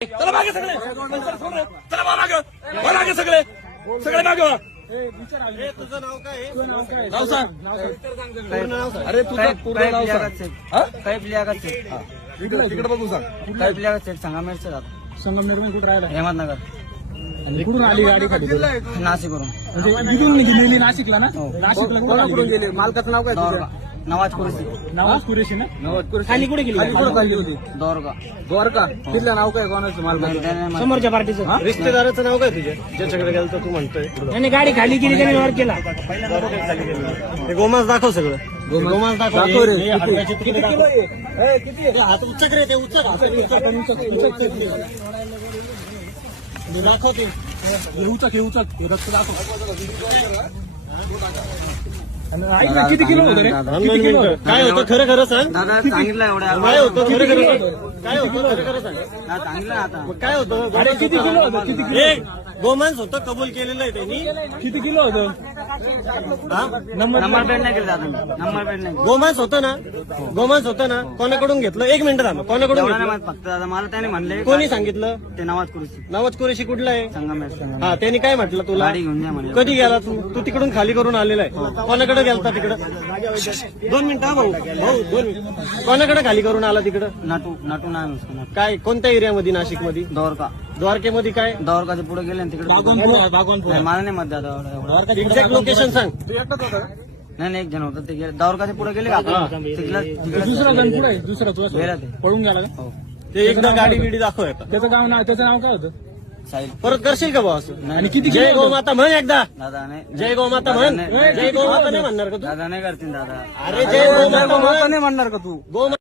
चला मागे सगळे चला मागे मागे सगळे सगळे मागे तुझं नाव काय आहे? नाव सांग अरे तुझं पूर्ण नाव सांग कैफ लियाकत सेठ तिकडे बघू सांग कैफ लियाकत सेठ संगमेरचं जातो. संगमनेर कुठे राहिला अहमदनगर आणि कुठून आली गाडी खाली नाशिकवरून म्हणजे इथून गेली नाशिकला ना नाशिकला कोणाकडून गेले? मालकाचं नाव काय? नवाज कुरेशी. नवाज कुरेशी ना खाली कुठे गेली? चालली होती दोरगा. द्वारका तिथलं नाव काय कोणाचं मालकाचं समोरच्या पार्टीचं रिश्तेदाराचं नाव काय तुझ्या ज्याच्याकडे गेलं तर तू म्हणतोय त्याने गाडी खाली केली, त्याने वर केला. ते गोमास दाखव सगळं गोमास दाखव दाखव रे. किती किलो आहे? किती आहे? हात उचक रे ते उचक हात दाखव ते उचक रक्त दाखव ऐक ना, किती किलो होतं रे? किती किलो होतं? काय होतं खरं खरं सांग दादा सांगितलं एवढ्या काय होतं खरं खरं काय होतं खरं खरं सांग सांगितलं आता. मग काय होतं अरे किती किलो होतं? किती किलो एक गोमांस होतं कबूल केलेलं आहे त्यांनी किती किलो होतं? हा? नंबर प्लेट नाही केलं दादा मी. नंबर प्लेट नाही. गोमांस होतं ना गोमांस होतं ना कोणाकडून घेतलं? एक मिनिट थांब कोणाकडून एवढं नाही घेतलं? माहित फक्त दादा मला त्याने म्हणले कोणी सांगितलं? ते नवाज कुरेशी नवाज कुरेशी कुठला आहे? संगमेर. हा त्यांनी काय म्हटलं तुला? गाडी घेऊन जा म्हणे. कधी गेला तू तिकडून खाली करून आलेला आहे कोणाकडे गेलता तिकडं? 2 मिनिटं हा भाऊ 2 मिनिट कोणाकडे खाली करून आला तिकडं? नाटू नाटू नाही उसका नाटू. काय कोणत्या एरियामध्ये नाशिक मध्ये? दोरका. द्वारकेमध्ये काय दोरकाच्या पुढे गेले ना तिकडे. भागवनपूर नाही, मला नाही मत दादा एवढं. एक्झॅक्ट लोकेशन सांग. नाही एक जण होतं ते गेले दौरकाच्या पुढे गेले का तिकडे दुसरा जण पुढे आहे, दुसरा तुला गेला ते. पळून गेला का? हो. ते एकदा गाडी बिडी दाखव आता. त्याचं नाव त्याचं नाव काय होतं? साहिल. परत करशील का भाऊ असं? आणि किती जय गोमाता म्हण एकदा. दादा नाही. जय गोमाता म्हण. नाही. जय गोमाता नाही म्हणणार का तू? दादा नाही करतील दादा. अरे जय गोमाता म्हण. नाही म्हणणार का तू? गोमा